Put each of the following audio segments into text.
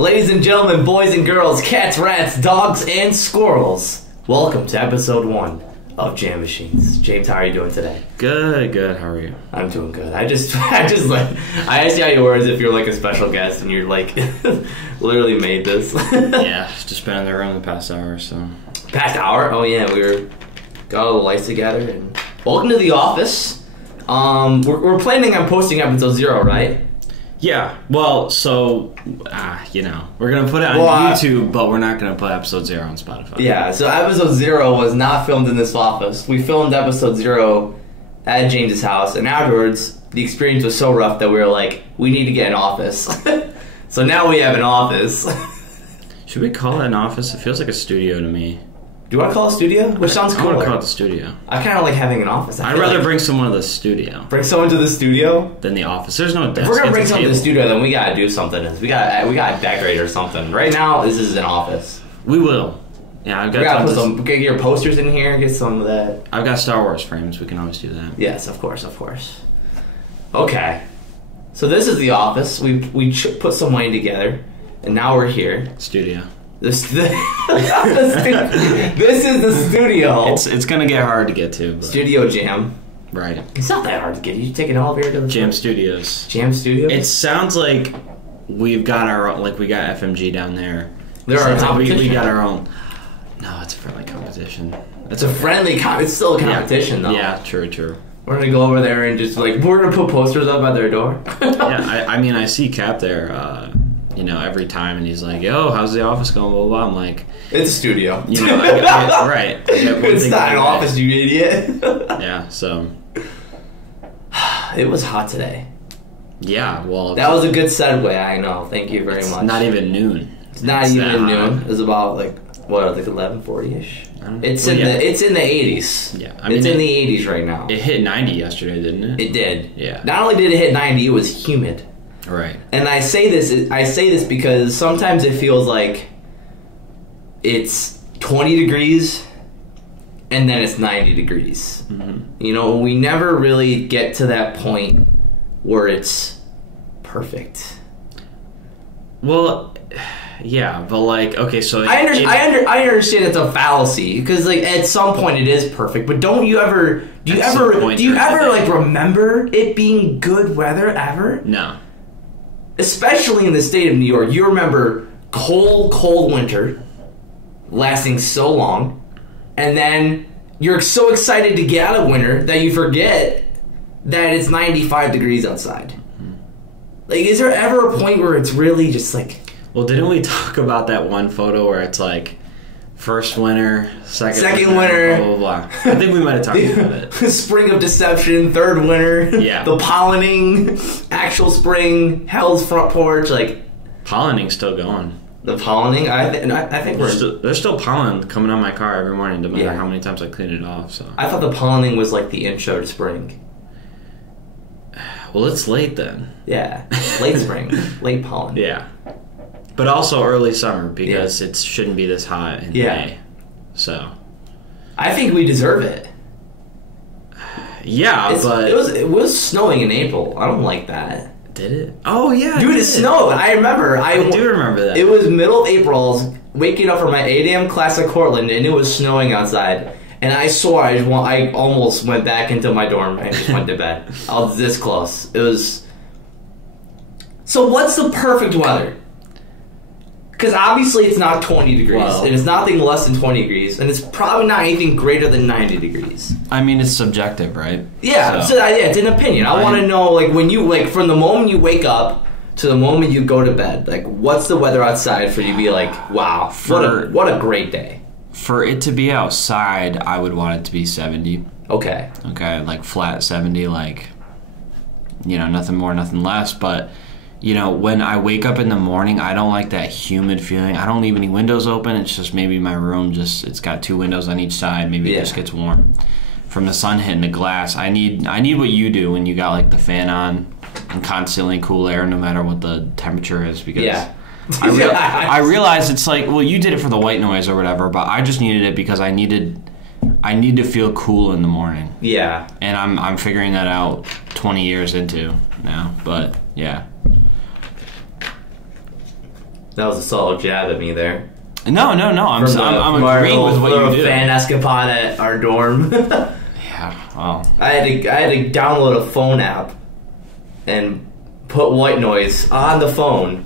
Ladies and gentlemen, boys and girls, cats, rats, dogs, and squirrels, welcome to episode 1 of Jam Machines. James, how are you doing today? Good. How are you? I'm doing good. I asked you how you were as if you're like a special guest and you're like literally made this. Yeah, just been in the room the past hour, so. Past hour? Oh yeah, got all the lights together. And welcome to the office. We're planning on posting episode 0, right? Yeah, well, so, we're going to put it on YouTube, but we're not going to put episode 0 on Spotify. Yeah, so episode 0 was not filmed in this office. We filmed episode 0 at James's house, and afterwards, the experience was so rough that we were like, we need to get an office. So now we have an office. Should we call it an office? It feels like a studio to me. Do you want to call it a studio? Which sounds cooler. I want to call it the studio. I kind of like having an office. I'd rather bring someone to the studio. Bring someone to the studio? Than the office. There's no desk. If we're going to bring someone to the studio, then we got to do something. We got to decorate or something. Right now, this is an office. We will. Yeah, I've got we got to put some, get your posters in here, get some of that. I've got Star Wars frames. We can always do that. Yes, of course. Okay. So this is the office. We put some money together, and now we're here. Studio. This is the studio. It's gonna get hard to get to. But. Studio Jam. Right. It's not that hard to get. You take an elevator to the Jam Studios. Jam Studios. It sounds like we've got our own, we got FMG down there. There are competition. We got our own. No, it's a friendly competition. It's a friendly. It's still a competition though. Yeah, true. We're gonna go over there and just we're gonna put posters up at their door. Yeah, I see Cap there. Every time, and he's like, "Yo, how's the office going?" Blah, blah, blah. I'm like, "It's a studio." Right? It's not an office, you idiot. Yeah. So it was hot today. Yeah. Well, that was a good segue. I know. Thank you very much. Not even noon. It's not even noon. It's about 11:40ish. It's in the 80s. Yeah, it's in the 80s right now. It hit 90 yesterday, didn't it? It did. Yeah. Not only did it hit 90, it was humid. Right. And I say this because sometimes it feels like it's 20 degrees and then it's 90 degrees. Mm-hmm. We never really get to that point where it's perfect. Well, yeah, but okay, so I understand it's a fallacy because at some point it is perfect, but do you ever remember it being good weather ever? No. Especially in the state of New York, you remember cold winter lasting so long, and then you're so excited to get out of winter that you forget that it's 95 degrees outside. Is there ever a point where it's really just Well, didn't we talk about that one photo where it's first winter, second winter, blah, blah, blah. I think we might have talked about it. Spring of deception, third winter, yeah. The pollening, actual spring, hell's front porch, Pollening's still going. The pollening? I think there's still pollen coming on my car every morning, no matter how many times I clean it off. So I thought the pollening was the intro to spring. Well, it's late then. Yeah, late spring, late pollen. Yeah. But also early summer because it shouldn't be this hot in May. So I think we deserve it. Yeah, but it was snowing in April. I don't like that. Did it? Oh yeah, dude, it snowed. I remember. I do remember that. It was middle of April. I was waking up for my 8 a.m. class at Cortland, and it was snowing outside. And I swore I almost went back into my dorm and just went to bed. I was this close. It was. So what's the perfect weather? Because obviously it's not 20 degrees, and it's nothing less than 20 degrees, and it's probably not anything greater than 90 degrees. I mean, it's subjective, right? Yeah, it's an opinion. I want to know, when you, from the moment you wake up to the moment you go to bed, what's the weather outside for you to be wow, what a great day. For it to be outside, I would want it to be 70. Okay. Okay, flat 70, nothing more, nothing less, but... when I wake up in the morning, I don't like that humid feeling. I don't leave any windows open. It's just maybe my room it's got 2 windows on each side. Maybe it just gets warm from the sun hitting the glass. I need what you do when you got the fan on and constantly cool air no matter what the temperature is because I realize it's you did it for the white noise or whatever, but I just needed it because I need to feel cool in the morning. Yeah. And I'm figuring that out 20 years into now, but yeah. That was a solid jab at me there. No. I'm agreeing with what you did. Fan escapade at our dorm. Yeah. Well. I had to download a phone app and put white noise on the phone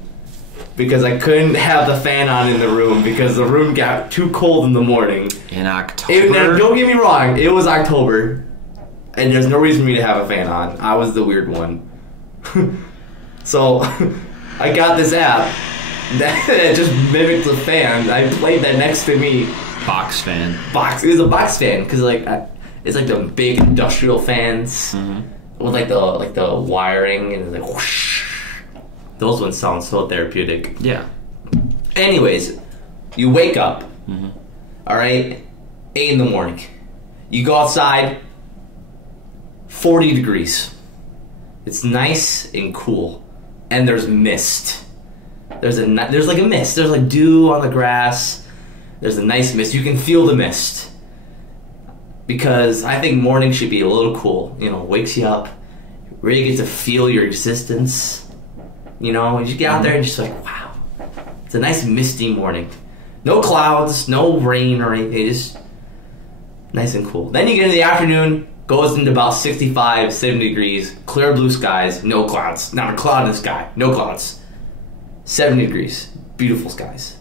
because I couldn't have the fan on in the room because the room got too cold in the morning. In October? Now, don't get me wrong, it was October, and there's no reason for me to have a fan on. I was the weird one. So, I got this app that just mimicked the fan. I played that next to me. Box fan. It was a box fan, because it's like the big industrial fans with like the wiring, and it's like whoosh. Those ones sound so therapeutic. Yeah. Anyways, you wake up, all right, 8 in the morning. You go outside, 40 degrees. It's nice and cool, and there's mist. There's like a mist. There's like dew on the grass. There's a nice mist. You can feel the mist. Because I think morning should be a little cool. You know, wakes you up, really get to feel your existence. You know, you just get out there and just like, wow. It's a nice misty morning. No clouds, no rain or anything, just nice and cool. Then you get into the afternoon, goes into about 65, 70 degrees, clear blue skies, no clouds. Not a cloud in the sky, no clouds. 70 degrees, beautiful skies.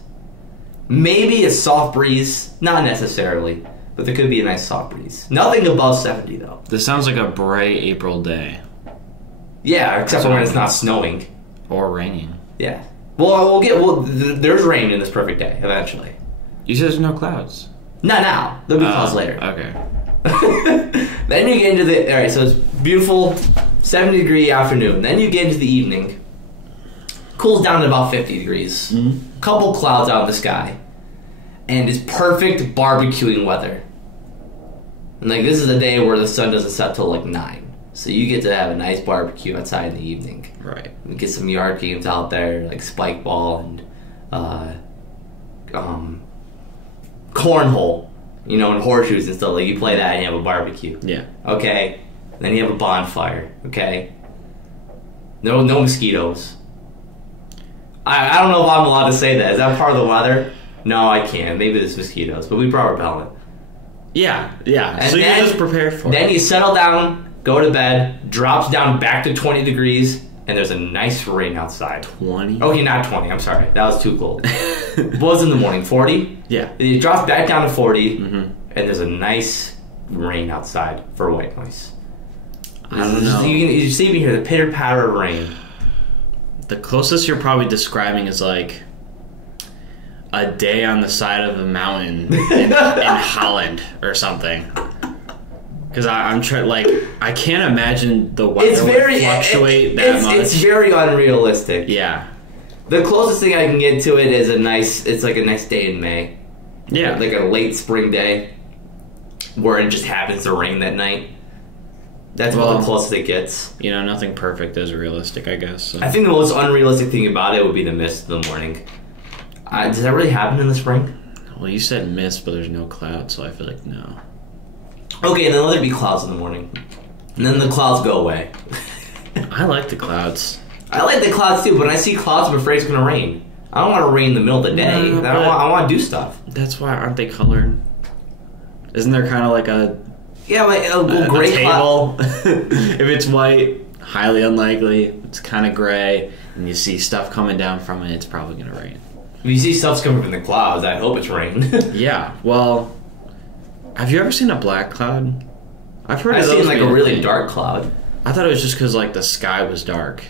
Maybe a soft breeze, not necessarily, but there could be a nice soft breeze. Nothing above 70 though. This sounds like a bright April day. Yeah, except for when it's not snowing. Or raining. Yeah. Well, there's rain in this perfect day, eventually. You said there's no clouds. Not now. There'll be clouds later. Okay. Then you get into alright, so it's beautiful 70-degree afternoon. Then you get into the evening. Cools down to about 50 degrees. Couple clouds out in the sky. And it's perfect barbecuing weather. And like this is a day where the sun doesn't set till like 9. So you get to have a nice barbecue outside in the evening. Right. We get some yard games out there, like spike ball and cornhole, you know, and horseshoes and stuff. Like you play that and you have a barbecue. Yeah. Okay. Then you have a bonfire. Okay. No mosquitoes. I don't know if I'm allowed to say that. Is that part of the weather? No, I can't. Maybe there's mosquitoes, but we brought repellent. Yeah. And so then, you're just prepared for it. Then you settle down. Go to bed, drops down back to 20 degrees, and there's a nice rain outside. 20? Okay, not 20, I'm sorry. That was too cold. What was in the morning, 40? Yeah. It drops back down to 40, and there's a nice rain outside for white noise. I don't know. You see me here, the pitter-patter of rain. The closest you're probably describing is like a day on the side of a mountain in Holland or something. Because I'm trying, like, I can't imagine the weather would fluctuate that much. It's very unrealistic. Yeah. The closest thing I can get to it is it's like a nice day in May. Yeah. Like a late spring day where it just happens to rain that night. That's about the closest it gets. You know, nothing perfect is realistic, I guess. So. I think the most unrealistic thing about it would be the mist in the morning. Does that really happen in the spring? Well, you said mist, but there's no clouds, so I feel like no. Okay, and then let there be clouds in the morning. And then the clouds go away. I like the clouds. I like the clouds too, but when I see clouds, I'm afraid it's going to rain. I don't want to rain in the middle of the day. No, I want to do stuff. That's why, aren't they colored? Isn't there kind of like a gray table? If it's white, highly unlikely. It's kind of gray, and you see stuff coming down from it, it's probably going to rain. If you see stuff coming from the clouds, I hope it's rain. Yeah, well... Have you ever seen a black cloud? I've seen like a really dark cloud. I thought it was just because like the sky was dark.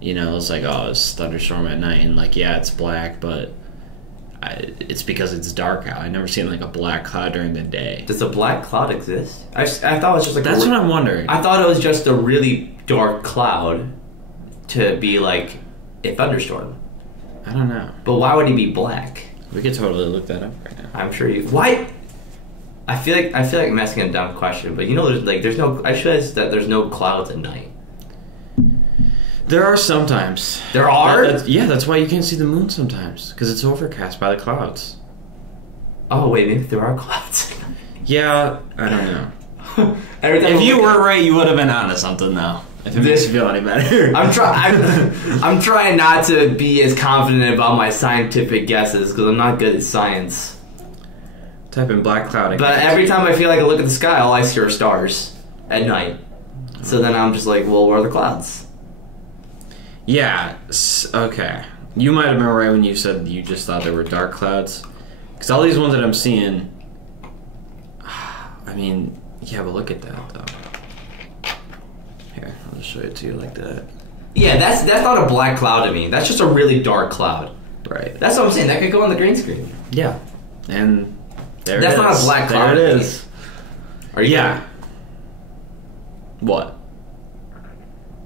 You know, it's like, oh, it's thunderstorm at night, and like, yeah, it's black, but it's because it's dark out. I've never seen like a black cloud during the day. Does a black cloud exist? I thought it was just like that's what I'm wondering. I thought it was just a really dark cloud to be like a thunderstorm. I don't know. But why would he be black? We could totally look that up right now. I'm sure you. Why? I feel like I'm asking a dumb question, but you know, there's no. I realize that there's no clouds at night. There are sometimes. There are. That's why you can't see the moon sometimes, because it's overcast by the clouds. Oh wait, maybe there are clouds. Yeah, I don't know. Every time If you were right, you would have been onto something, though. If it makes you feel any better. I'm trying not to be as confident about my scientific guesses because I'm not good at science. Type in black cloud. But every time I feel like I look at the sky, all I see are stars at night. So then I'm just like, well, where are the clouds? Yeah. Okay. You might have been right when you said you just thought there were dark clouds. Because all these ones that I'm seeing, I mean, yeah, but look at that, though. Here, I'll just show it to you like that. Yeah, that's not a black cloud to me. That's just a really dark cloud. Right. That's what I'm saying. That could go on the green screen. Yeah. And there that's it is. Not a black cloud. There it is. Are you Yeah. kidding? What?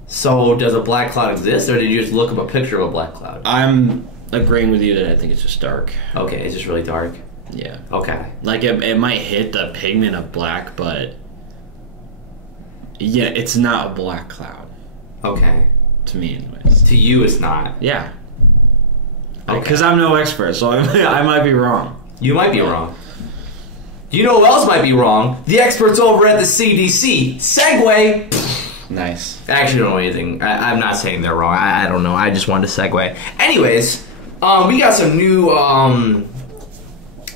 So, does a black cloud exist, or did you just look up a picture of a black cloud? I'm agreeing with you that I think it's just dark. Okay, it's just really dark. Yeah. Okay. Like, it might hit the pigment of black, but yeah, it's not a black cloud. Okay. To me, anyways. To you, it's not. Yeah. Okay. Because I'm no expert, so I might be wrong. You might be wrong. You know who else might be wrong? The experts over at the CDC. Segue! Nice. I actually don't know anything. I'm not saying they're wrong. I don't know. I just wanted to segue. Anyways, we got some new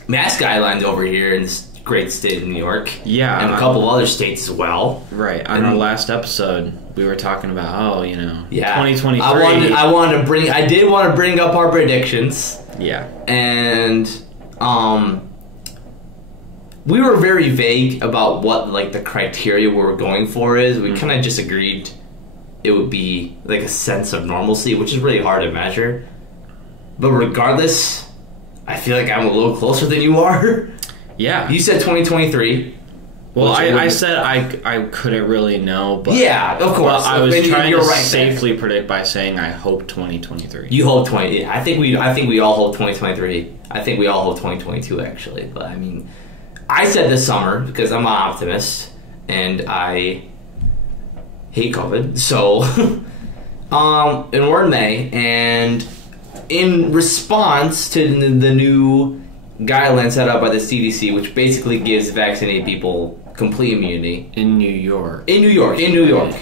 mask guidelines over here in this great state of New York. Yeah. And a couple of other states as well. Right. On our last episode, we were talking about, yeah, 2023. I did want to bring up our predictions. Yeah. And we were very vague about what like the criteria we were going for is. We kind of just agreed it would be like a sense of normalcy, which is really hard to measure. But regardless, I feel like I'm a little closer than you are. Yeah. You said 2023. Well, I said I couldn't really know, but yeah, of course. I was trying to right safely predict by saying I hope 2023. You hope 20. Yeah, I think we all hope 2023. I think we all hope 2022 actually. But I mean, I said this summer because I'm an optimist and I hate COVID. So, and we're in May, and in response to the new guidelines set up by the CDC, which basically gives vaccinated people complete immunity. In New York. In New York.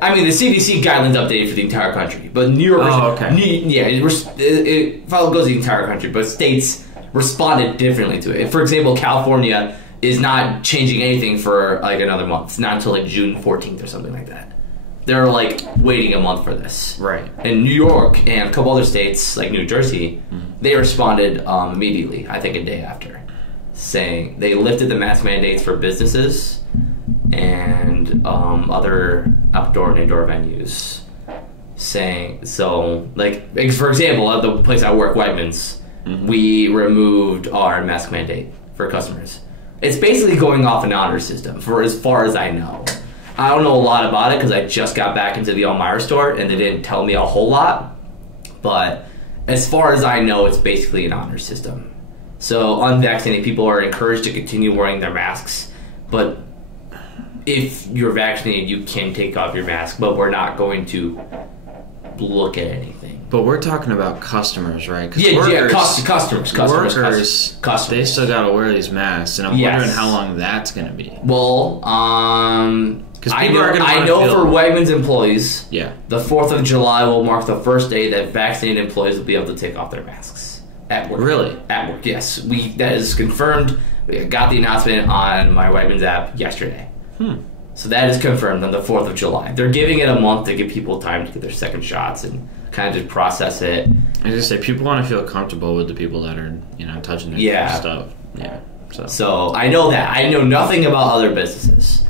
I mean, the CDC guidelines updated for the entire country, but New York. Oh, okay. It goes the entire country, but states responded differently to it. For example, California is not changing anything for like another month. It's not until like June 14th or something like that. They're like waiting a month for this. Right. In New York and a couple other states like New Jersey, they responded immediately, I think a day after, saying they lifted the mask mandates for businesses and other outdoor and indoor venues. Saying, so, like, for example, at the place I work, Wegmans, we removed our mask mandate for customers. It's basically going off an honor system, for as far as I know. I don't know a lot about it because I just got back into the Elmira store and they didn't tell me a whole lot. But as far as I know, it's basically an honor system. So unvaccinated people are encouraged to continue wearing their masks. But if you're vaccinated, you can take off your mask. But we're not going to look at anything. But we're talking about customers, right? Customers. Customers. They still got to wear these masks, and I'm wondering how long that's going to be. Well, because I know for Wegmans employees, the 4th of July will mark the first day that vaccinated employees will be able to take off their masks at work. Really? At work, yes. That is confirmed. We got the announcement on my Wegmans app yesterday. So that is confirmed on the 4th of July. They're giving it a month to give people time to get their second shots and kind of just process it. I just say people want to feel comfortable with the people that are, touching their stuff. Yeah. So I know that. I know nothing about other businesses.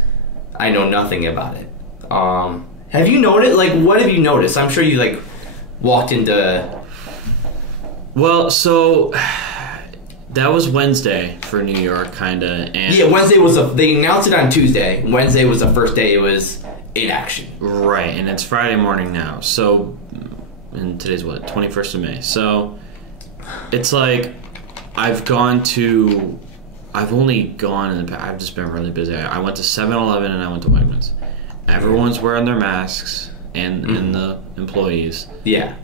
I know nothing about it. Have you noticed? Like, what have you noticed? I'm sure you like walked into. Well, so that was Wednesday for New York, kind of. Yeah, Wednesday was they announced it on Tuesday. Wednesday was the first day it was in action. Right, and it's Friday morning now. So, and today's what, 21st of May. So, it's like I've only gone in the past, I've just been really busy. I went to 7-Eleven and I went to Wegmans. Everyone's wearing their masks and the employees. Yeah.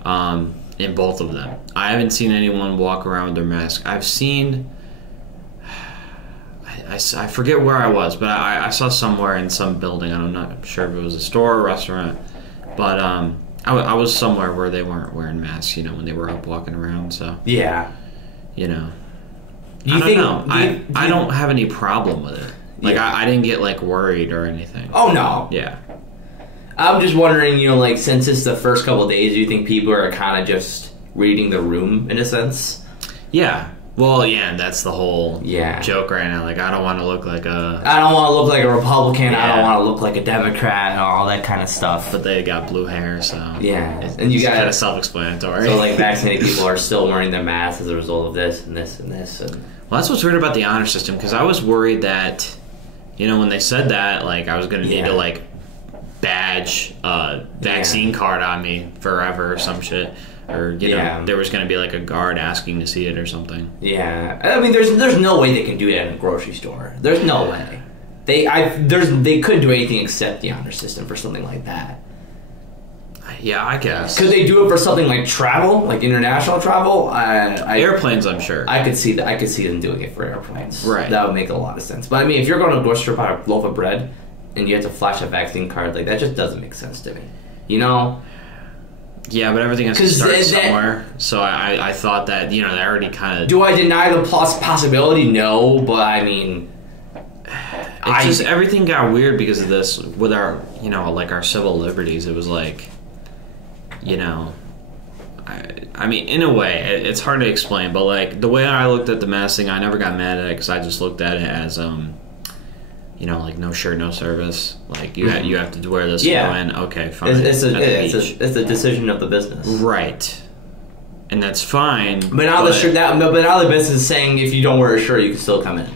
In both of them. I haven't seen anyone walk around with their mask. I've seen, I forget where I was, but I saw somewhere in some building. I'm not sure if it was a store or a restaurant, but I was somewhere where they weren't wearing masks, when they were up walking around. So yeah, I don't know. I don't have any problem with it. Like I didn't get like worried or anything. Oh no. Yeah. I'm just wondering, like since it's the first couple of days, do you think people are kind of just reading the room in a sense? Yeah. Well, yeah, and that's the whole joke right now. Like, I don't want to look like a... I don't want to look like a Republican. Yeah. I don't want to look like a Democrat and all that kind of stuff. But they got blue hair, so... Yeah. And you got kind of self-explanatory. So, like, vaccinated people are still wearing their masks as a result of this and this and this. And... Well, that's what's weird about the honor system, because I was worried that, when they said that, like, I was going to need to, like, badge a vaccine card on me forever or some shit. Or, there was going to be, like, a guard asking to see it or something. Yeah. I mean, there's no way they can do that in a grocery store. There's no way. They couldn't do anything except the honor system for something like that. Yeah, I guess. Could they do it for something like travel, like international travel? Airplanes, I'm sure. I could see that. I could see them doing it for airplanes. Right. That would make a lot of sense. But, I mean, if you're going to a grocery store buy a loaf of bread and you have to flash a vaccine card, like, that just doesn't make sense to me. Yeah, but everything has to start somewhere. So I thought that, they already kind of... Do I deny the possibility? No, but I mean... Just everything got weird because of this with our, like our civil liberties. It was like, I mean, in a way, it's hard to explain, but like the way I looked at the mask thing, I never got mad at it because I just looked at it as, like no shirt, no service. Like you have to wear this to go in. Okay, fine. It's a decision of the business, right? And that's fine. But now the business is saying if you don't wear a shirt, you can still come in.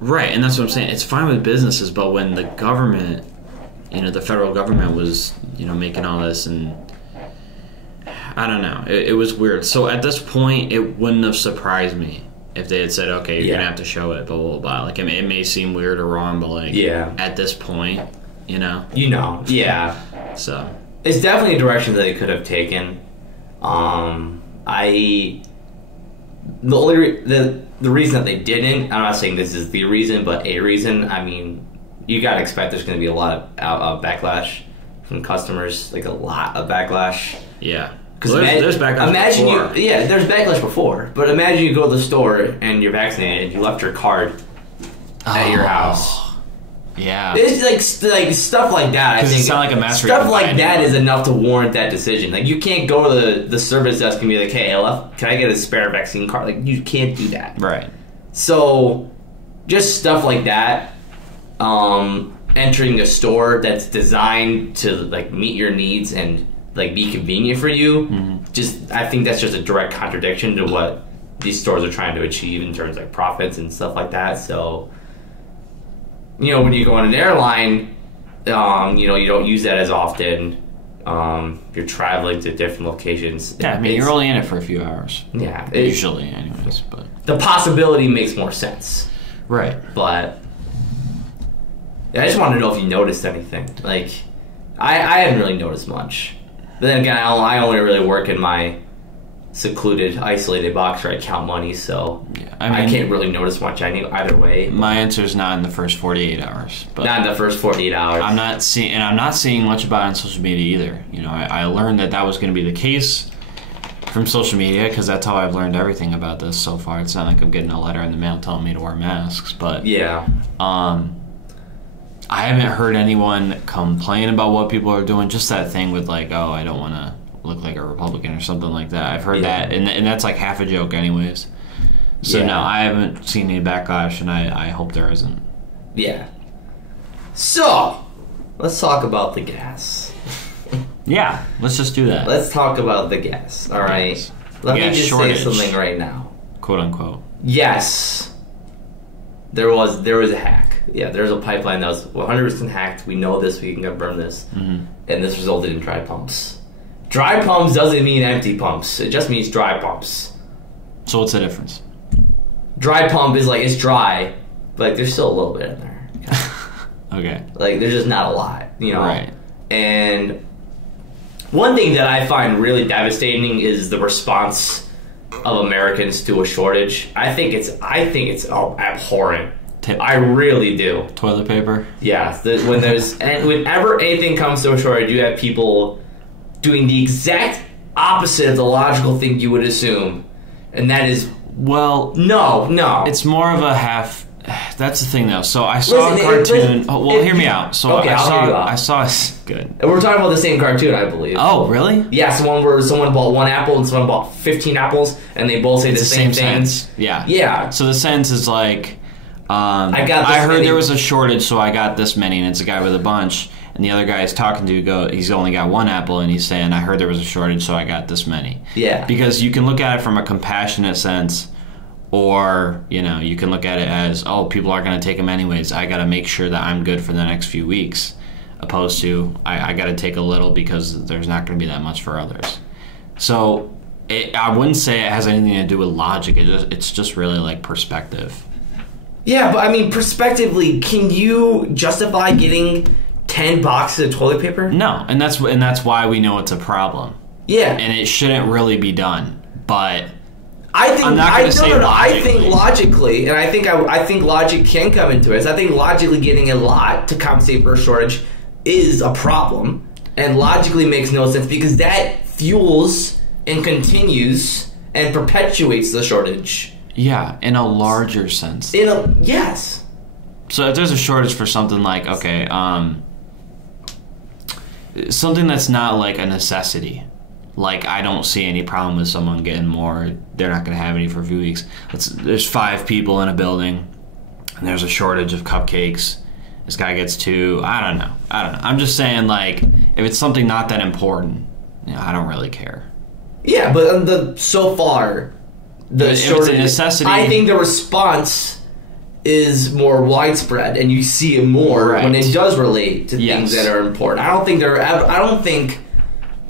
Right, and that's what I'm saying. It's fine with businesses, but when the government, the federal government was, making all this, and I don't know, it was weird. So at this point, it wouldn't have surprised me if they had said, okay, you're gonna have to show it, blah, blah, blah. Like, it may seem weird or wrong, but, like, at this point, yeah. So. It's definitely a direction that they could have taken. The reason that they didn't, I'm not saying this is the reason, but a reason, I mean, you gotta expect there's gonna be a lot of backlash from customers, like a lot of backlash. Yeah. Because there's backlash before. There's backlash before. But imagine you go to the store and you're vaccinated and you left your card at your house. Yeah. It's like stuff like that. I think it's not like a mass stuff like that is enough to warrant that decision. Like, you can't go to the service desk and be like, hey, can I get a spare vaccine card? Like, you can't do that. Right. So, just stuff like that. Entering a store that's designed to, like, meet your needs and, like, be convenient for you. Mm-hmm. I think that's just a direct contradiction to what these stores are trying to achieve in terms of, like, profits and stuff like that. So, when you go on an airline, you don't use that as often. You're traveling to different locations. Yeah, I mean, you're only in it for a few hours. Yeah. Usually, anyways. But the possibility makes more sense. Right. But I just wanted to know if you noticed anything. Like, I hadn't really noticed much. But then again, I only really work in my secluded, isolated box where I count money, so I can't really notice much either way. My answer is not in the first 48 hours. But not in the first 48 hours. I'm not seeing much about it on social media either. I learned that was going to be the case from social media because that's how I've learned everything about this so far. It's not like I'm getting a letter in the mail telling me to wear masks, but I haven't heard anyone complain about what people are doing. Just that thing with like, oh, I don't want to look like a Republican or something like that. I've heard that, and that's like half a joke anyways. So no, I haven't seen any backlash, and I hope there isn't. Yeah. So, let's talk about the gas. Yeah, let's just do that. Let's talk about the gas, all right? Let me just say something right now. Quote unquote. Yes. There was a hack. Yeah, there's a pipeline that was 100% hacked. We know this. We can confirm this. Mm-hmm. And this resulted in dry pumps. Dry pumps doesn't mean empty pumps. It just means dry pumps. So what's the difference? Dry pump is like, it's dry, but like, there's still a little bit in there. Okay. Like, there's just not a lot, Right. And one thing that I find really devastating is the response of Americans to a shortage. I think it's abhorrent I really do. Toilet paper? Yeah. Whenever anything comes to a shortage, you have people doing the exact opposite of the logical thing you would assume. And that is... Well... No. It's more of a half... That's the thing, though. So I saw a cartoon... hear me out. So okay, I saw... Good. And we're talking about the same cartoon, I believe. Oh, really? Yeah, it's the one where someone bought 1 apple and someone bought 15 apples, and they both say the same thing. Sentence. Yeah. Yeah. So the sentence is like... I heard there was a shortage, so I got this many, and it's a guy with a bunch. And the other guy he's talking to, he's only got 1 apple, and he's saying, I heard there was a shortage, so I got this many. Yeah. Because you can look at it from a compassionate sense, or, you can look at it as, oh, people aren't going to take them anyways. I got to make sure that I'm good for the next few weeks, opposed to, I got to take a little because there's not going to be that much for others. So I wouldn't say it has anything to do with logic. It's just really like perspective. Yeah, but I mean, prospectively, can you justify getting 10 boxes of toilet paper? No, and that's why we know it's a problem. Yeah, and it shouldn't really be done. But I think I'm not going to say logically. I think logically, and I think logic can come into it. I think logically getting a lot to compensate for a shortage is a problem, and logically makes no sense because that fuels and continues and perpetuates the shortage. Yeah, in a larger sense. Yes. So if there's a shortage for something like, okay, something that's not like a necessity, like I don't see any problem with someone getting more, they're not going to have any for a few weeks. There's 5 people in a building, and there's a shortage of cupcakes. This guy gets 2. I don't know. I'm just saying, like, if it's something not that important, I don't really care. Yeah, but so far... if it's a necessity, I think the response is more widespread, and you see it more when it does relate to things that are important. I don't think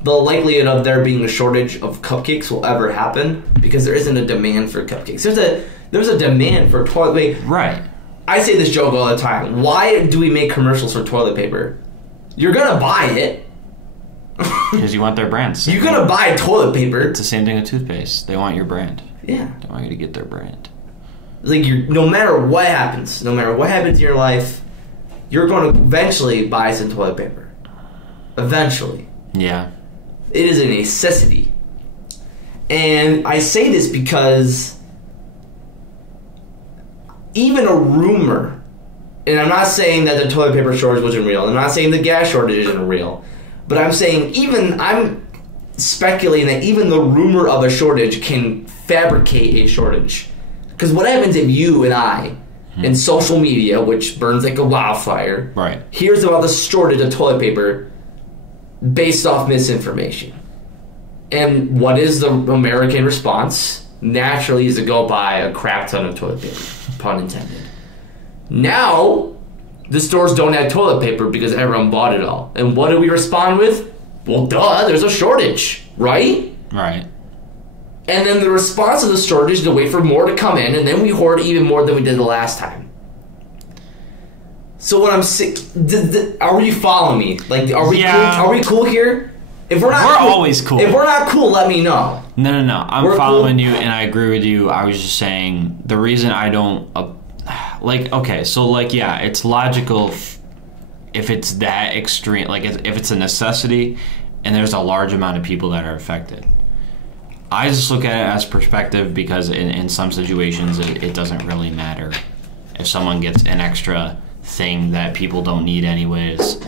the likelihood of there being a shortage of cupcakes will ever happen because there isn't a demand for cupcakes. There's a demand for toilet paper. Right. I say this joke all the time. Why do we make commercials for toilet paper? You're gonna buy it. Because you want their brand. You're gonna buy toilet paper. It's the same thing with toothpaste. They want your brand. Yeah. They want you to get their brand. Like, no matter what happens in your life, you're going to eventually buy some toilet paper. Eventually. Yeah. It is a necessity. And I say this because even a rumor, and I'm not saying that the toilet paper shortage wasn't real, I'm not saying the gas shortage isn't real, but I'm saying I'm speculating that even the rumor of a shortage can fabricate a shortage. Because what happens if you and I, in social media, which burns like a wildfire, hears about the shortage of toilet paper based off misinformation? And what is the American response? Naturally is to go buy a crap ton of toilet paper, pun intended. Now, the stores don't have toilet paper because everyone bought it all. And what do we respond with? Well, duh, there's a shortage, right? Right. And then the response to the shortage is to wait for more to come in, and then we hoard even more than we did the last time. So what I'm saying, are you following me? Like, are we cool? Are we cool here? If we're not, we're always cool. If we're not cool, let me know. No. I'm following you, and I agree with you. I was just saying the reason I don't it's logical if it's that extreme. Like, if it's a necessity, and there's a large amount of people that are affected. I just look at it as perspective because in some situations it doesn't really matter if someone gets an extra thing that people don't need anyways.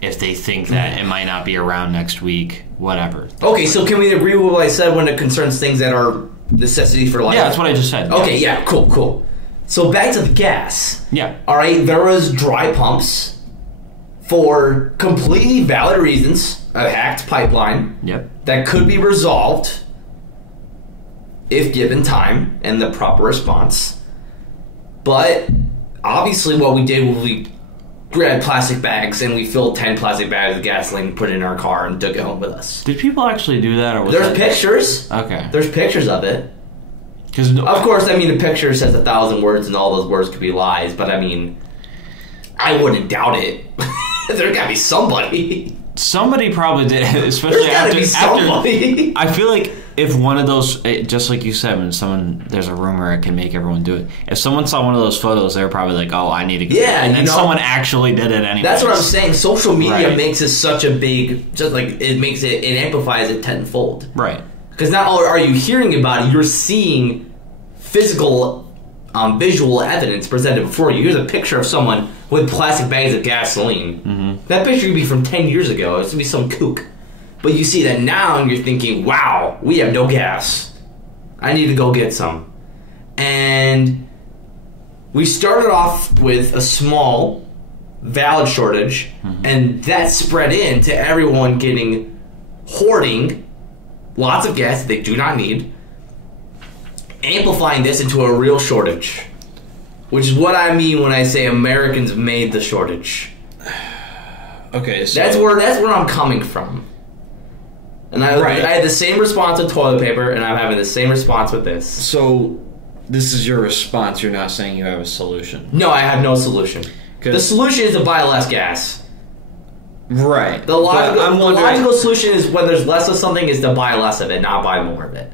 If they think that it might not be around next week, whatever. Okay, so can we agree with what I said when it concerns things that are necessities for life? Yeah, that's what I just said. Okay, yeah, cool. So back to the gas. Yeah. All right, there was dry pumps for completely valid reasons, a hacked pipeline. Yep. That could be resolved if given time and the proper response. But obviously what we did was we grabbed plastic bags and we filled 10 plastic bags of gasoline and put it in our car and took it home with us. Did people actually do that? Or was There's pictures. Okay. There's pictures of it. Of course, I mean, the picture says 1,000 words and all those words could be lies, but I mean, I wouldn't doubt it. There's gotta be somebody. Somebody probably did, especially There's gotta be somebody. I feel like if one of those, just like you said, when there's a rumor, it can make everyone do it. If someone saw one of those photos, they were probably like, "Oh, I need to." Yeah, and then someone actually did it anyway. That's what I'm saying. Social media makes it such a big, just like it amplifies it tenfold. Right. Because not only are you hearing about it, you're seeing physical, visual evidence presented before you. Here's a picture of someone with plastic bags of gasoline. Mm-hmm. That picture could be from 10 years ago. It's gonna be some kook. But you see that now and you're thinking, wow, we have no gas. I need to go get some. And we started off with a small, valid shortage, and that spread into everyone hoarding lots of gas that they do not need, amplifying this into a real shortage. Which is what I mean when I say Americans made the shortage. Okay, so... That's where I'm coming from. And I had the same response with toilet paper, and I'm having the same response with this. So, this is your response. You're not saying you have a solution. No, I have no solution. The solution is to buy less gas. Right. The logical solution is when there's less of something is to buy less of it, not buy more of it.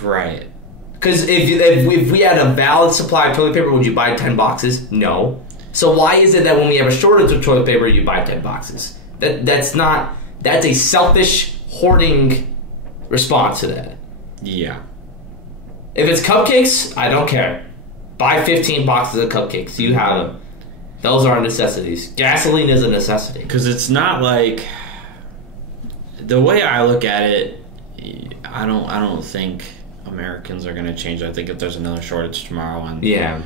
Right. Because if we had a valid supply of toilet paper, would you buy 10 boxes? No. So why is it that when we have a shortage of toilet paper, you buy 10 boxes? That's a selfish, hoarding response to that. Yeah. If it's cupcakes, I don't care. Buy 15 boxes of cupcakes. You have them. Those are necessities. Gasoline is a necessity. Because it's not like... The way I look at it, I don't think Americans are going to change. I think if there's another shortage tomorrow... Yeah.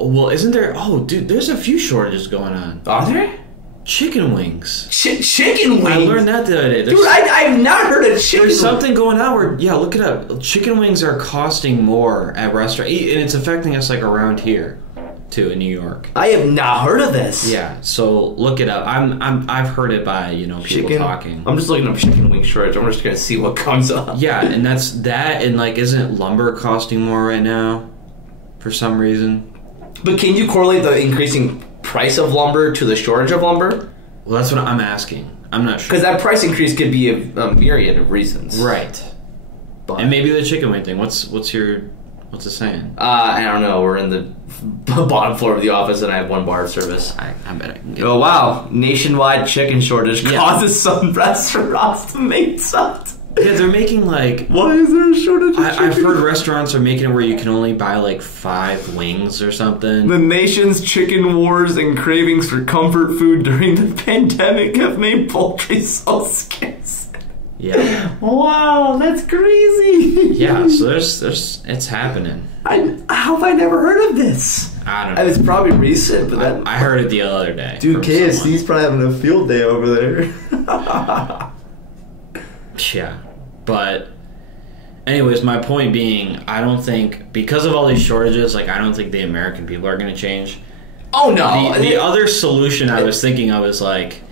Well, isn't there... Oh, dude, there's a few shortages going on. Are there? Chicken wings. Chicken wings? I learned that the other day. Dude, I've not heard of chicken wings. There's something going on where... Yeah, look it up. Chicken wings are costing more at restaurants. And it's affecting us, like, around here, too, in New York. I have not heard of this. Yeah, so look it up. I've heard it by, people talking. I'm just looking up chicken wing shortage. I'm just going to see what comes up. Yeah, and that's that, and, like, isn't lumber costing more right now for some reason? But can you correlate the increasing price of lumber to the shortage of lumber? Well, that's what I'm asking. I'm not sure. Because that price increase could be a myriad of reasons. Right. But. And maybe the chicken wing thing. What's it saying? I don't know. We're in the bottom floor of the office and I have one bar of service. I bet I can get it. Oh, wow. Nationwide chicken shortage causes some restaurants to make something. Yeah, they're making like... Why is there a shortage of chicken? I've heard restaurants are making it where you can only buy like 5 wings or something. The nation's chicken wars and cravings for comfort food during the pandemic have made poultry so scarce. Yeah. Wow, that's crazy. Yeah, so there's it's happening. How have I never heard of this? I don't know. It's probably recent, but I heard it the other day. Dude, KFC's probably having a field day over there. Yeah, but anyways, my point being, I don't think, because of all these shortages, like, I don't think the American people are going to change. Oh, no. The other solution I was thinking of is, like,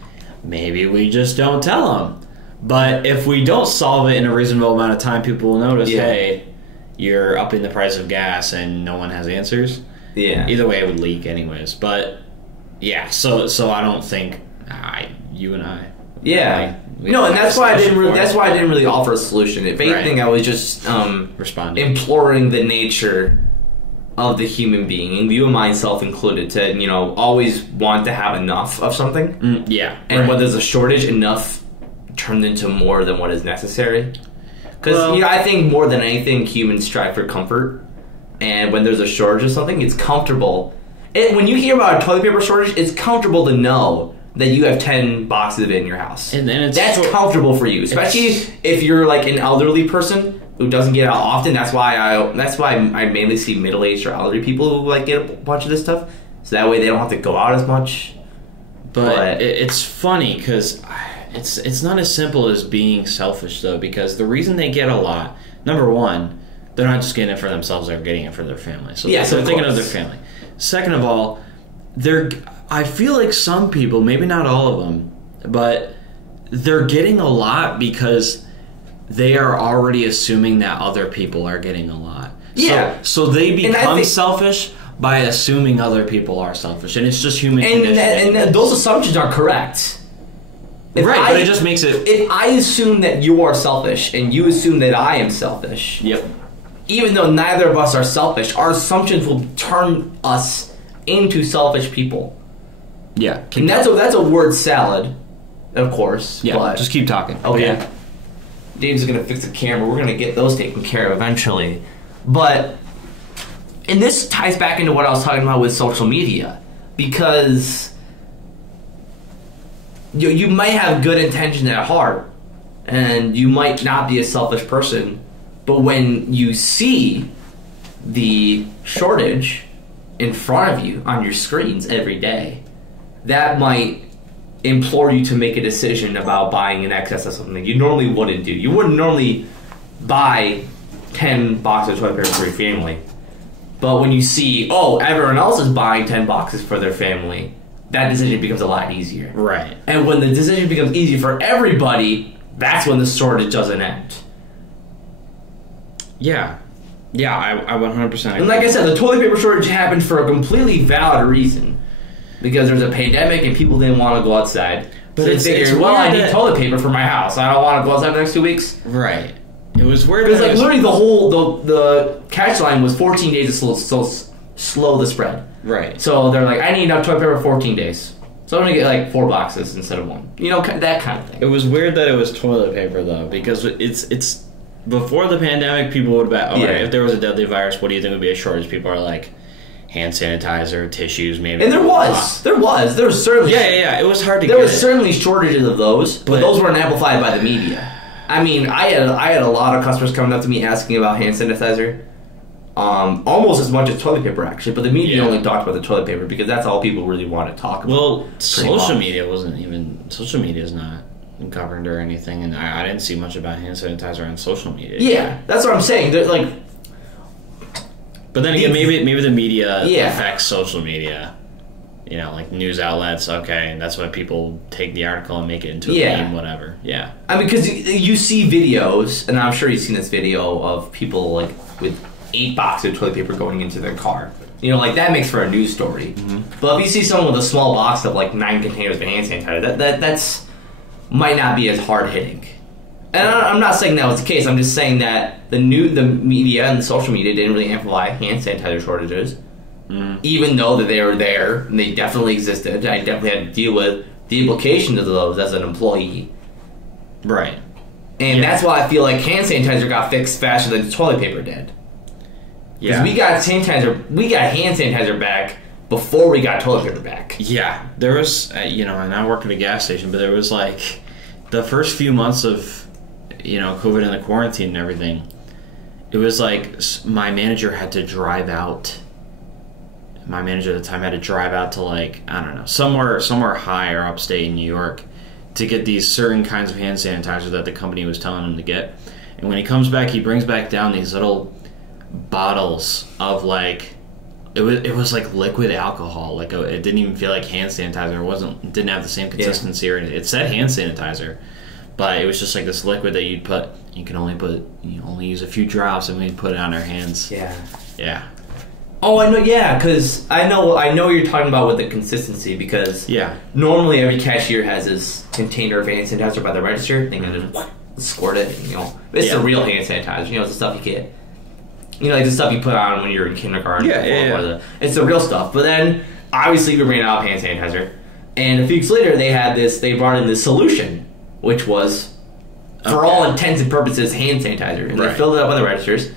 maybe we just don't tell them. But if we don't solve it in a reasonable amount of time, people will notice, hey, you're upping the price of gas and no one has answers. Yeah. Either way, it would leak anyways. But, yeah, so I don't think you and I... Yeah. No, and that's why I didn't really offer a solution. If anything, I was just responding, imploring the nature of the human being, and you and myself included, to always want to have enough of something. Yeah. And when there's a shortage, enough turned into more than what is necessary. Because I think more than anything, humans strive for comfort, and when there's a shortage of something, it's comfortable. When you hear about a toilet paper shortage, it's comfortable to know that you have 10 boxes of it in your house. And then that's comfortable for you, especially if you're like an elderly person who doesn't get out often. That's why I mainly see middle-aged or elderly people who like get a bunch of this stuff, so that way they don't have to go out as much. But it's funny because it's not as simple as being selfish though, because the reason they get a lot, number one, they're not just getting it for themselves; they're getting it for their family. So they're thinking of their family. Second of all, I feel like some people, maybe not all of them, but they're getting a lot because they are already assuming that other people are getting a lot. Yeah. So they become selfish by assuming other people are selfish, and it's just human conditioning. And those assumptions are correct. But it just makes it... If I assume that you are selfish and you assume that I am selfish... Yep. Even though neither of us are selfish, our assumptions will turn us into selfish people. Yeah. And that's a word salad, of course. Yeah, but, just keep talking. Okay. Yeah. Dave's going to fix the camera. We're going to get those taken care of eventually. But... And this ties back into what I was talking about with social media. Because... You might have good intentions at heart. And you might not be a selfish person. But when you see the shortage in front of you on your screens every day, that might implore you to make a decision about buying in excess of something you normally wouldn't do. You wouldn't normally buy 10 boxes of toilet paper for your family. But when you see, everyone else is buying 10 boxes for their family, that decision becomes a lot easier. Right. And when the decision becomes easy for everybody, that's when the shortage doesn't end. Yeah. Yeah, I 100% agree. And like I said, the toilet paper shortage happened for a completely valid reason. Because there's a pandemic and people didn't want to go outside. But so it's they figured, I need toilet paper for my house. I don't want to go outside the next 2 weeks. Right. It was weird. Because literally the catch line was 14 days to slow the spread. Right. So they're like, I need enough toilet paper for 14 days. So I'm going to get 4 boxes instead of 1. You know, that kind of thing. It was weird that it was toilet paper, though, because it's before the pandemic, people would have been, if there was a deadly virus, what do you think would be a shortage? People are like, hand sanitizer, tissues, maybe. And there was certainly... Yeah, it was hard to get. There was certainly shortages of those, but those weren't amplified by the media. I mean, I had a lot of customers coming up to me asking about hand sanitizer. Almost as much as toilet paper, actually, but the media only talked about the toilet paper because that's all people really want to talk about. Well, social media is not governed or anything, and I didn't see much about hand sanitizer on social media. Yeah, that's what I'm saying. But then again, maybe the media affects social media. You know, like news outlets, okay, and that's why people take the article and make it into a meme, whatever. Yeah. I mean, because you see videos, and I'm sure you've seen this video of people, with 8 boxes of toilet paper going into their car. You know, that makes for a news story. Mm-hmm. But if you see someone with a small box of, 9 containers of hand sanitizer, that's might not be as hard-hitting. And I'm not saying that was the case. I'm just saying that the media and the social media didn't really amplify hand sanitizer shortages. Even though that they were there, and they definitely existed. I definitely had to deal with the implications of those as an employee. Right. And that's why I feel like hand sanitizer got fixed faster than toilet paper did. Yeah. We got hand sanitizer back before we got toilet paper back. Yeah. There was, and I work at a gas station, but there was the first few months of, COVID and the quarantine and everything, it was my manager had to drive out. My manager at the time had to drive out to I don't know, somewhere higher upstate in New York to get these certain kinds of hand sanitizer that the company was telling him to get. And when he comes back, he brings back down these little bottles of it was like liquid alcohol. It didn't even feel like hand sanitizer. It didn't have the same consistency or anything. It said hand sanitizer, but it was just this liquid that you can only use a few drops and we'd put it on our hands. Yeah. Yeah. Oh, I know, because I know what you're talking about with the consistency, because normally every cashier has this container of hand sanitizer by the register, and you just squirt it, it's the real hand sanitizer, it's the stuff you get, the stuff you put on when you're in kindergarten. It's the real stuff. But then, obviously, we ran out of hand sanitizer, and a few weeks later, they brought in this solution, which was, for all intents and purposes, hand sanitizer, and they filled it up on the registers.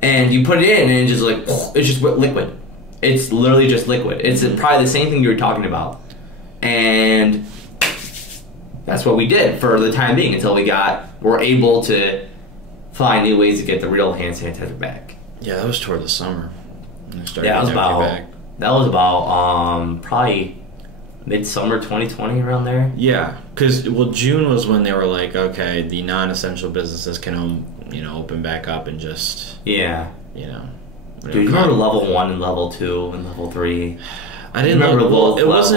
And you put it in, and it's just liquid. It's literally just liquid. It's probably the same thing you were talking about. And that's what we did for the time being until we're able to find new ways to get the real hand sanitizer back. Yeah, that was toward the summer. That was about probably midsummer 2020, around there. Yeah, because June was when they were like, okay, the non-essential businesses can open back up and just Do you remember level 1 and level 2 and level 3? I didn't remember both levels.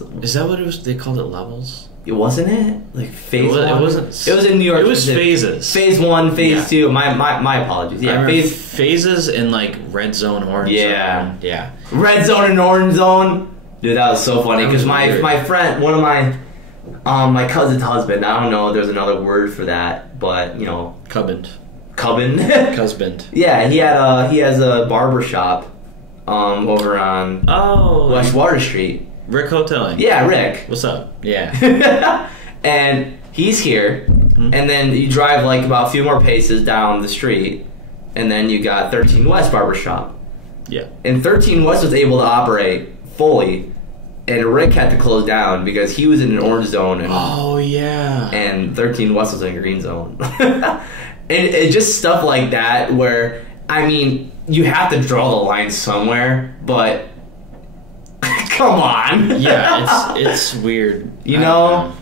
Wasn't. Is that what it was? They called it levels. It wasn't it phase 1. It wasn't. It was in New York. It was phases. Phase 1, phase 2. My apologies. Yeah, phases in red zone, orange zone. Yeah. Red zone and orange zone. Dude, that was so funny because my friend, one of My cousin's husband. I don't know if there's another word for that, but you know, Cubbin. Husband. Yeah, he has a barber shop over on West Water Street. Rick Hoteling. Yeah, Rick. What's up? Yeah. And he's here, and then you drive like about a few more paces down the street, and then you got 13 West Barbershop. Yeah. And 13 West was able to operate fully, and Rick had to close down because he was in an orange zone. And, oh, yeah. And 13 West was in a green zone. And it just stuff like that where, I mean, you have to draw the line somewhere, but come on. Yeah, it's weird. You know?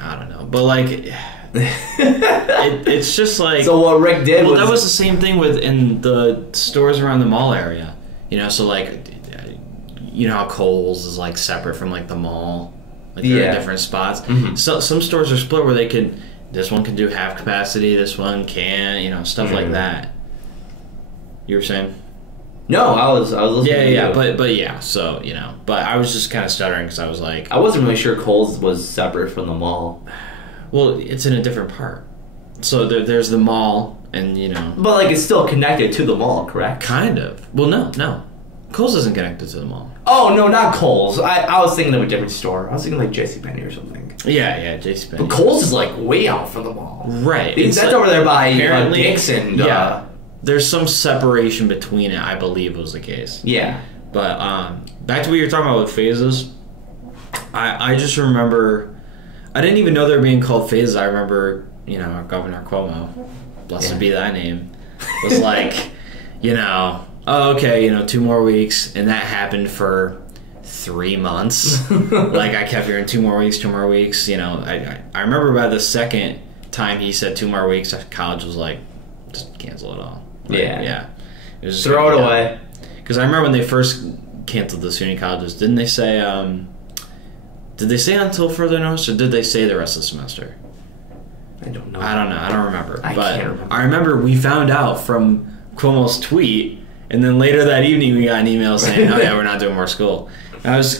I don't know. But, like, it's just like... So what Rick did was... that was the same thing in the stores around the mall area. You know, so, like, you know how Kohl's is, like, separate from, like, the mall? Like, they're in different spots. Mm-hmm. So some stores are split where they can... This one can do half capacity, this one can't, you know, stuff like that. You were saying? No, I was listening to you. But yeah, so, you know. But I was just kind of stuttering because I was like... I wasn't really sure Kohl's was separate from the mall. Well, it's in a different part. So there's the mall, and, you know... But, like, it's still connected to the mall, correct? Kind of. Well, no. Kohl's isn't connected to the mall. Oh, no, not Kohl's. I was thinking of a different store. I was thinking, like, JCPenney or something. Yeah, JCPenney. But Kohl's is, like, way out from the mall. Right. That's like, over there by Dixon. Yeah. There's some separation between it, I believe was the case. Yeah. But back to what you were talking about with phases. I just remember... I didn't even know they were being called phases. I remember, you know, Governor Cuomo, blessed be thy name, was like, you know, oh, okay, you know, 2 more weeks, and that happened for 3 months. Like, I kept hearing 2 more weeks, you know. I remember by the second time he said 2 more weeks, college was like, just cancel it all. Like, yeah. It was just throw it away. Because I remember when they first canceled the SUNY colleges, didn't they say, did they say until further notice, or did they say the rest of the semester? I don't know. I don't remember. I can't remember. I remember we found out from Cuomo's tweet, and then later that evening we got an email saying, "Oh yeah, we're not doing more school." And I was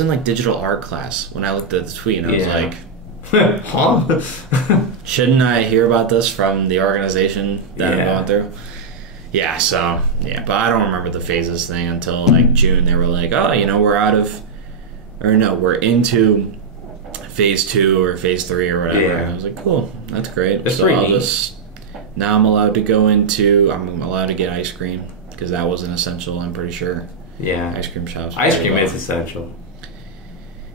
in like digital art class when I looked at the tweet, and I was like, "Huh? Shouldn't I hear about this from the organization that I'm going through?" Yeah, so, yeah, but I don't remember the phases thing until, like, June. They were like, oh, you know, we're into phase 2 or phase 3 or whatever. Yeah. And I was like, cool, that's great. That's so pretty neat. I'm allowed to get ice cream, because that was an essential, I'm pretty sure. Yeah. Ice cream shops. Ice cream is essential.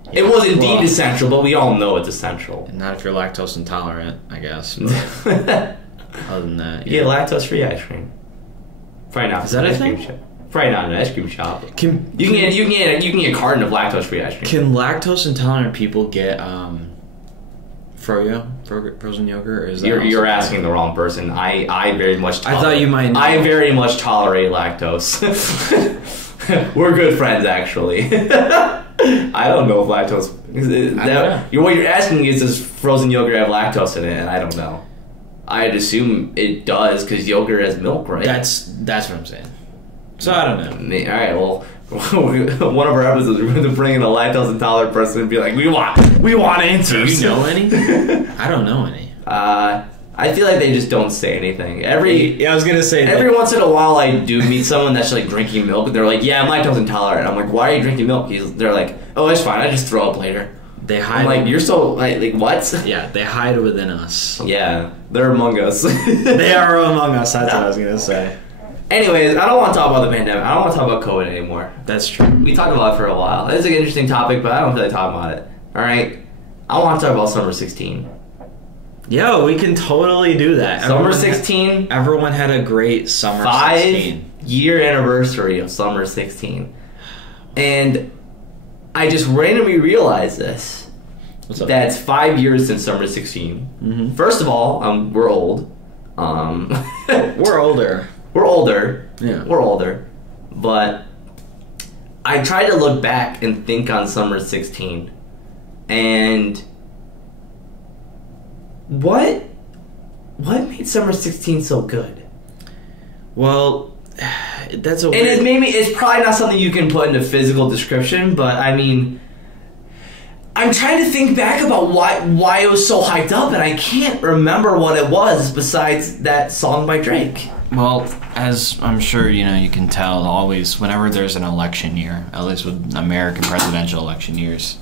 Yeah. It was indeed essential, but we all know it's essential. Not if you're lactose intolerant, I guess. But other than that, you get lactose-free ice cream. Probably not. Is that a thing? Probably not in an ice cream shop. You can get a carton of lactose-free ice cream. Can lactose intolerant people get frozen yogurt? Or is that you're asking the wrong person. I very much. I thought you might know. I very much tolerate lactose. We're good friends, actually. I don't know if lactose. What you're asking is, does frozen yogurt have lactose in it? And I don't know. I'd assume it does, because yogurt has milk, right? That's what I'm saying. So I don't know. All right, well, one of our episodes we're going to bring in a lactose intolerant person and be like, we want answers. Do you know any? I don't know any. I feel like they just don't say anything. I was gonna say every once in a while I do meet someone that's like drinking milk, and they're like, yeah, I'm lactose intolerant. I'm like, why are you drinking milk? They're like, oh, it's fine, I just throw up later. They hide. I'm like, you're so like what? Yeah, they hide within us. Yeah, they're among us. They are among us. That's what I was gonna say. Anyways, I don't want to talk about the pandemic. I don't want to talk about COVID anymore. That's true. We talked about it for a while. It's an interesting topic, but I don't feel like talking about it. All right, I want to talk about Summer 16. Yo, we can totally do that. Summer 16. Everyone had a great Summer 16. 5-year anniversary of Summer 16. And I just randomly realized this. What's up? That's 5 years since Summer 16. Mm-hmm. First of all, we're old. We're older. We're older. Yeah. We're older. But I tried to look back and think on Summer 16. And what made Summer 16 so good? Well, that's a weird... And it's probably not something you can put into physical description, but I mean, I'm trying to think back about why it was so hyped up, and I can't remember what it was besides that song by Drake. Well, as I'm sure you can tell, always whenever there's an election year, at least with American presidential election years,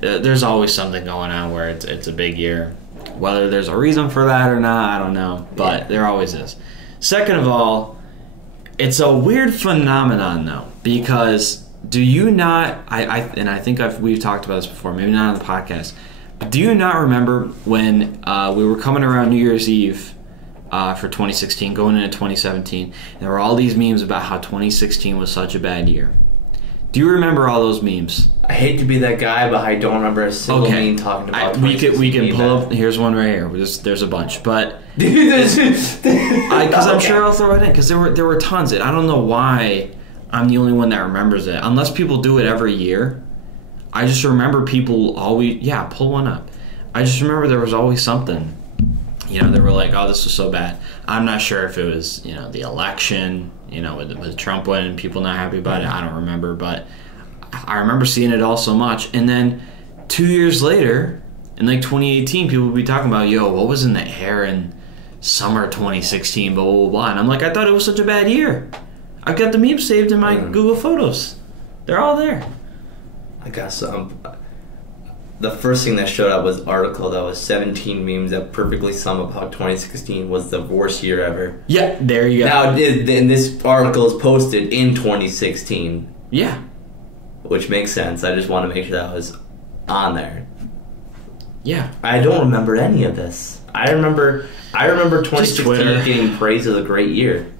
there's always something going on where it's a big year. Whether there's a reason for that or not, I don't know, but there always is. Second of all, it's a weird phenomenon though, because do you not? I think we've talked about this before, maybe not on the podcast. But do you not remember when we were coming around New Year's Eve for 2016, going into 2017? And there were all these memes about how 2016 was such a bad year. Do you remember all those memes? I hate to be that guy, but I don't remember a single meme talking about. We can pull up. Here's one right here. There's a bunch, but because I'm sure I'll throw it in because there were tons. I don't know why I'm the only one that remembers it. Unless people do it every year, I just remember people always. Yeah, pull one up. I just remember there was always something. They were like, "Oh, this was so bad." I'm not sure if it was the election. With Trump winning, people not happy about it. I don't remember, but I remember seeing it all so much. And then 2 years later, in like 2018, people would be talking about, what was in the air in summer 2016, blah, blah, blah. And I'm like, I thought it was such a bad year. I've got the memes saved in my Google Photos. They're all there. I got some. The first thing that showed up was an article that was 17 memes that perfectly sum up how 2016 was the worst year ever. Yeah, there you go. Now, and this article is posted in 2016. Yeah. Which makes sense. I just want to make sure that was on there. Yeah. I don't remember any of this. I remember 2016 getting praised as a great year.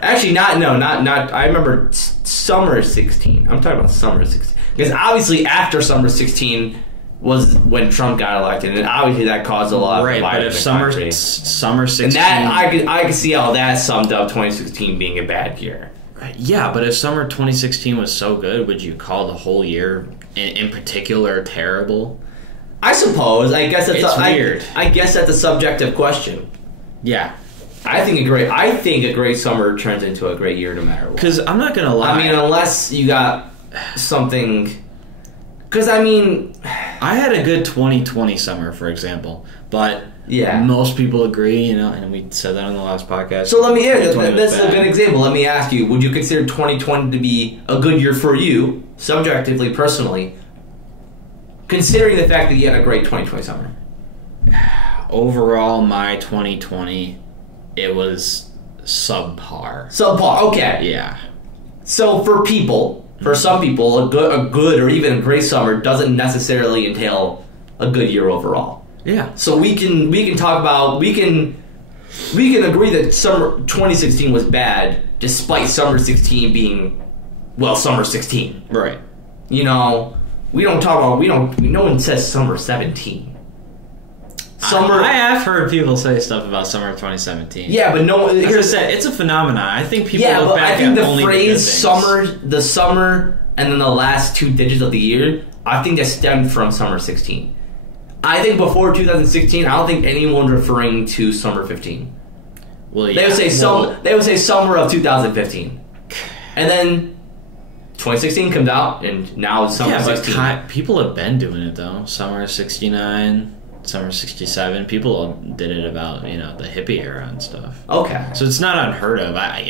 Actually, not. I remember summer 16. I'm talking about summer 16. Because obviously after summer 16 was when Trump got elected, and obviously that caused a lot of right. But if summer 16, and that I could see how that summed up 2016 being a bad year. Right. Yeah, but if summer 2016 was so good, would you call the whole year in particular terrible? I suppose. I guess it's weird. I guess that's a subjective question. Yeah. I think a great summer turns into a great year no matter what. Because I'm not gonna lie. I mean, unless you got something. Because I had a good 2020 summer, for example, but most people agree, and we said that on the last podcast. So this is a good example. Let me ask you: would you consider 2020 to be a good year for you, subjectively, personally, considering the fact that you had a great 2020 summer? Overall, my 2020, it was subpar. Subpar, okay. Yeah. So for some people, a good or even a great summer doesn't necessarily entail a good year overall. Yeah. So we can talk about we can agree that summer 2016 was bad despite summer 16 being summer 16. Right. We don't talk about no one says summer 17. I have heard people say stuff about summer of 2017. Yeah, but no. As I said, it's a phenomenon. I think people look look back I think at the only phrase the summer, and then the last two digits of the year, I think that stemmed from summer 16. I think before 2016, I don't think anyone's referring to summer 15. Well, yeah. They would say summer of 2015, and then 2016 comes out, and now it's summer 16. But people have been doing it though. Summer 69. Summer 67, people did it about the hippie era and stuff. Okay, so it's not unheard of. I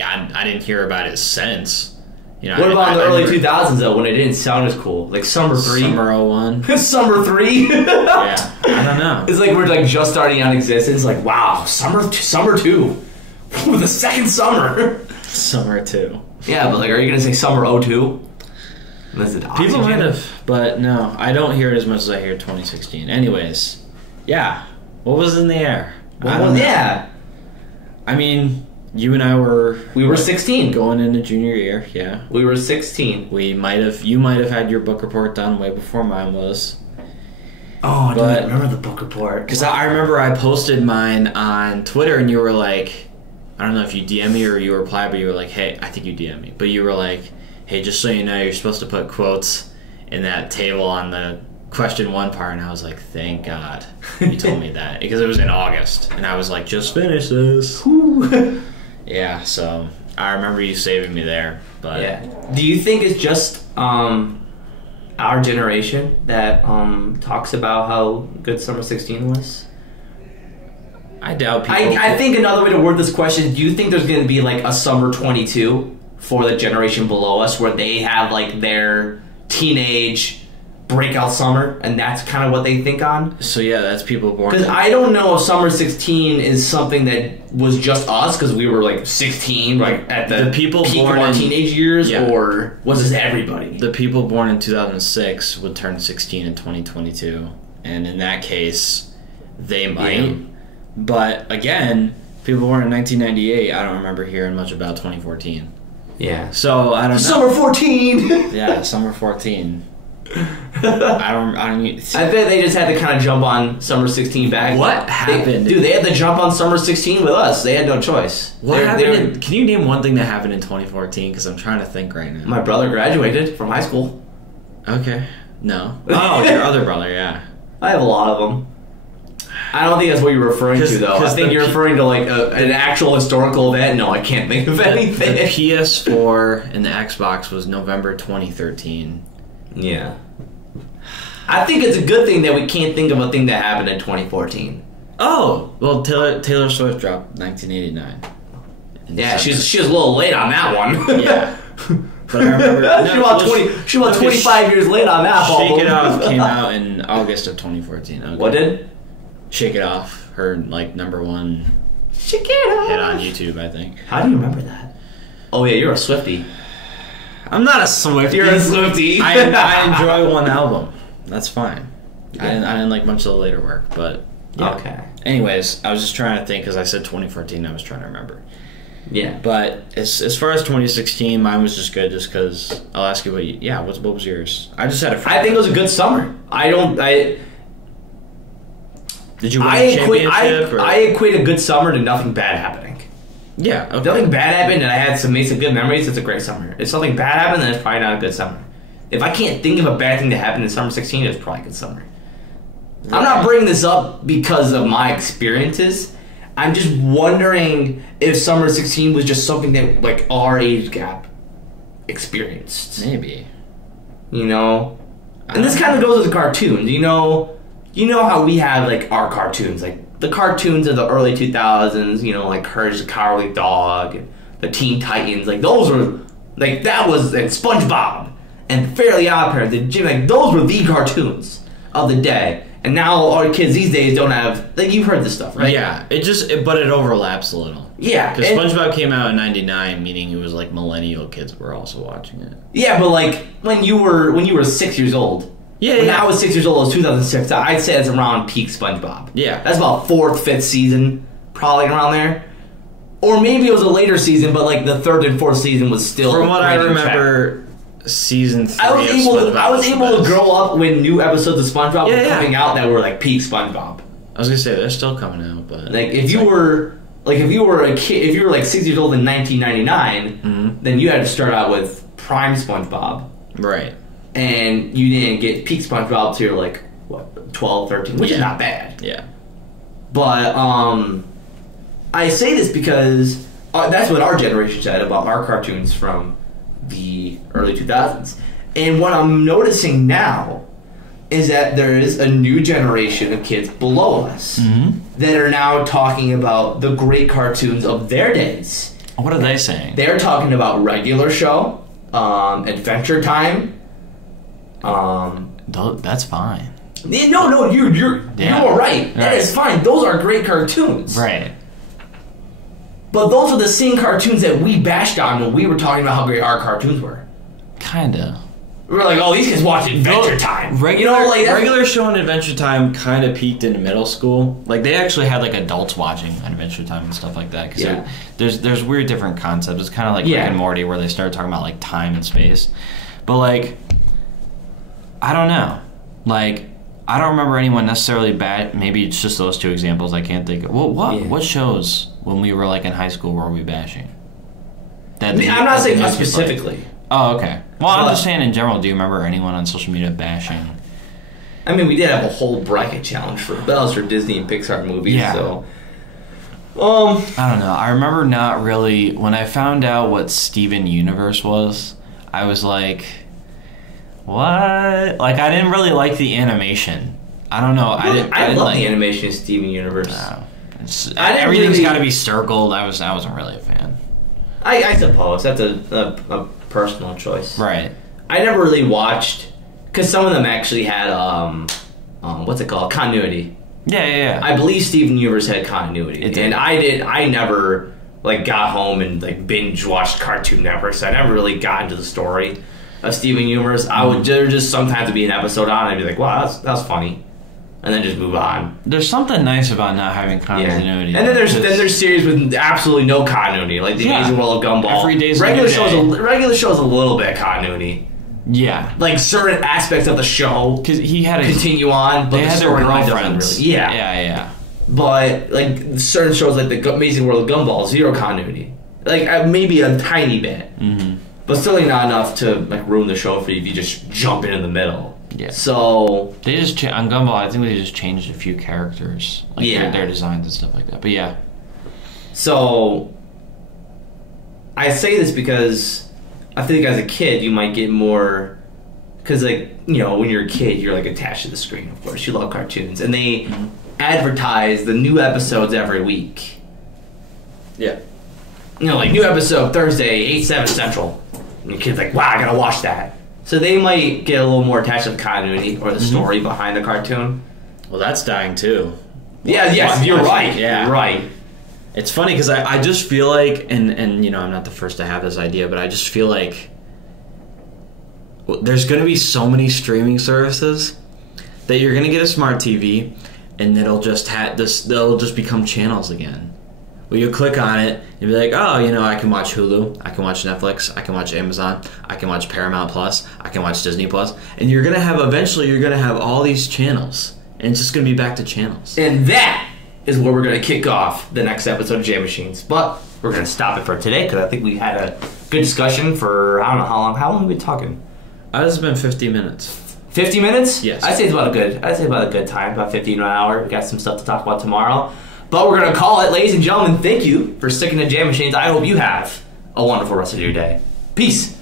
didn't hear about it since. What about in the early 2000s though, when it didn't sound as cool, like Summer 3, Summer 01, Summer 3? Yeah, I don't know. It's like we're just starting out existence. Like wow, Summer 2, the second summer. Summer 2. Yeah, but are you gonna say Summer 02? People might have, but no, I don't hear it as much as I hear 2016. Anyways. Yeah. What was in the air? Yeah. I mean, you and I were... We were 16. Going into junior year, yeah. We were 16. You might have had your book report done way before mine was. Oh, I don't remember the book report. Because I remember I posted mine on Twitter and you were like... I don't know if you DM me or you replied, but you were like, hey, I think you DM me. But you were like, hey, just so you know, you're supposed to put quotes in that table on the... question 1 part, and I was like, thank God you told me that, because it was in August and I was like, just finish this. Yeah, so I remember you saving me there. But yeah, do you think it's just our generation that talks about how good Summer 16 was? I doubt people. I think another way to word this question: do you think there's going to be like a Summer 22 for the generation below us, where they have like their teenage breakout summer, and that's kind of what they think on? So yeah, that's people born. Because I don't know if Summer 16 is something that was just us because we were like 16, like at the people peak born of our in, teenage years, or was this everybody? The people born in 2006 would turn 16 in 2022, and in that case, they might. Yeah. But again, people born in 1998, I don't remember hearing much about 2014. Yeah. So I don't know. Summer 14. Yeah, Summer 14. I bet they just had to kind of jump on Summer 16 back. What happened? They had to jump on Summer 16 with us. They had no choice. What happened? Can you name one thing that happened in 2014? Because I'm trying to think right now. My brother graduated from high school. Okay. No. Oh, your other brother, yeah. I have a lot of them. I don't think that's what you're referring to, though. I think you're referring to like an actual historical event. No, I can't think of anything. The PS4 and the Xbox was November 2013. Yeah. I think it's a good thing that we can't think of a thing that happened in 2014. Oh, well, Taylor Swift dropped 1989. Yeah, she was a little late on that one. Yeah. But I remember... she was 25 years late on that one. Shake It Off came out in August of 2014. Okay. What did? Shake It Off, her, like, #1 Shake It Off hit on YouTube, I think. How do you remember that? Oh, yeah, you're a Swiftie. I'm not a Swiftie. You're a Swiftie. I enjoy one album. That's fine. Yeah. I didn't like much of the later work, but yeah. Okay. Anyways, I was just trying to think because I said 2014. I was trying to remember. Yeah. But as far as 2016, mine was just good. Just because I'll ask you what was yours? I just had a. I think it was a good summer. Did you win a championship? I equate a good summer to nothing bad happening. Yeah. Okay. If nothing bad happened and I made some good memories, it's a great summer. If something bad happened, then it's probably not a good summer. If I can't think of a bad thing that happened in Summer 16, it's probably a good summer. Right. I'm not bringing this up because of my experiences. I'm just wondering if Summer 16 was just something that, like, our age gap experienced. Maybe. You know? And this kind of goes with the cartoons. You know how we have, like, our cartoons. Like, the cartoons of the early 2000s, you know, like Courage the Cowardly Dog, the Teen Titans. Like, those were, like, that was, and SpongeBob. And Fairly OddParents, like those were the cartoons of the day. And now our kids these days don't have, like, you've heard this stuff, right? Yeah, but it overlaps a little. Yeah. Because SpongeBob came out in 99, meaning it was like millennial kids were also watching it. Yeah, but like when you were 6 years old. Yeah. When I was 6 years old, it was 2006. I'd say it's around peak SpongeBob. Yeah. That's about 4th, 5th season, probably around there. Or maybe it was a later season, but like the 3rd and 4th season was still. From what I remember. Season 3 I was able to grow up when new episodes of SpongeBob were coming out that were like peak SpongeBob. I was gonna say they're still coming out, but like if you were a kid, if you were like 6 years old in 1999, then you had to start out with prime SpongeBob, right? And you didn't get peak SpongeBob till like what 12, 13, which is not bad. Yeah. But I say this because that's what our generation said about our cartoons from the early 2000s. And what I'm noticing now is that there is a new generation of kids below us that are now talking about the great cartoons of their days. What are they saying? They're talking about Regular Show, Adventure Time. That's fine. No, you're right. That is fine. Those are great cartoons. Right. But those are the same cartoons that we bashed on when we were talking about how great our cartoons were. Kinda. We were like, oh, these kids watch Adventure Time. Regular Show and Adventure Time kind of peaked in middle school. Like, they actually had, like, adults watching Adventure Time and stuff like that. Because there's weird different concepts. It's kind of like Rick and Morty, where they started talking about, like, time and space. But, like, I don't know. Like, I don't remember anyone necessarily bad. Maybe it's just those two examples I can't think of. What shows when we were like in high school were we bashing? I'm not saying us specifically. Oh, okay. Well, I'm just saying in general. Do you remember anyone on social media bashing? I mean, we did have a whole bracket challenge for bells for Disney and Pixar movies. Yeah. So, I don't know. I remember not really when I found out what Steven Universe was. I was like, What? Like, I didn't really like the animation. I don't know. I didn't love like the animation of Steven Universe. No. Everything's got to be circled. I wasn't really a fan. I suppose that's a personal choice. Right. I never really watched because some of them actually had what's it called, continuity. Yeah. I believe Steven Universe had continuity, It did. and I never like got home and like binge watched Cartoon Network, so I never really got into the story of Steven Universe. I would just sometimes be an episode on, and I'd be like, wow, that's funny, and then just move on. There's something nice about not having continuity. Yeah. And then there's series with absolutely no continuity, like The Amazing World of Gumball. Every day's regular day. shows a little bit of continuity. Yeah. Like certain aspects of the show Because he had continue on, but they the had their storyline doesn't girlfriends. really. Yeah. But like certain shows like The Amazing World of Gumball, zero continuity. Like maybe a tiny bit. Mm-hmm. But still not enough to like ruin the show for you if you just jump in the middle. Yeah. So they just on Gumball, I think they just changed a few characters, like their designs and stuff like that. But yeah. So I say this because I feel like as a kid you might get more, because like when you're a kid you're like attached to the screen. Of course, you love cartoons, and they advertise the new episodes every week. Yeah. Like new episode Thursday, 8/7 Central. And your kid's like, wow, I gotta watch that. So they might get a little more attached to the continuity or the story behind the cartoon. Well, that's dying too. Yes, you're right. Yeah. You're right. It's funny because I just feel like, and I'm not the first to have this idea, but I just feel like there's going to be so many streaming services that you're going to get a smart TV, and it'll just they'll just become channels again. Well, you click on it and be like, oh, I can watch Hulu, I can watch Netflix, I can watch Amazon, I can watch Paramount Plus, I can watch Disney Plus, and eventually you're gonna have all these channels, and it's just gonna be back to channels. And that is where we're gonna kick off the next episode of Jam Machines. But we're gonna stop it for today because I think we had a good discussion for I don't know how long. How long have we been talking? This has been 50 minutes. 50 minutes? Yes. I'd say about a good time, about 15 an hour. We got some stuff to talk about tomorrow. But we're going to call it. Ladies and gentlemen, thank you for sticking to Jam Machines. I hope you have a wonderful rest of your day. Peace.